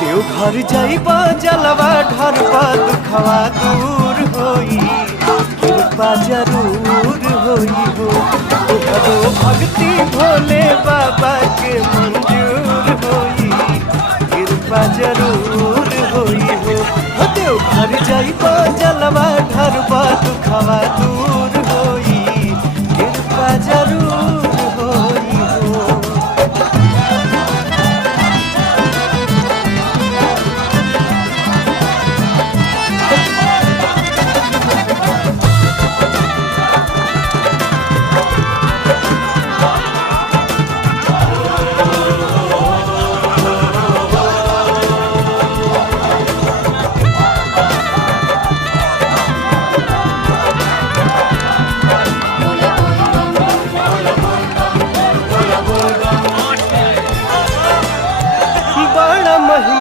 देवघर जाइबा जलवा ढरबा दुखवा दूर होई कृपा जरूर होई हो तोहरो भक्ति भोले बाबा के मंजूर होई कृपा जरूर होई हो देवघर जाइबा जलवा ढरबा दुखवा दूर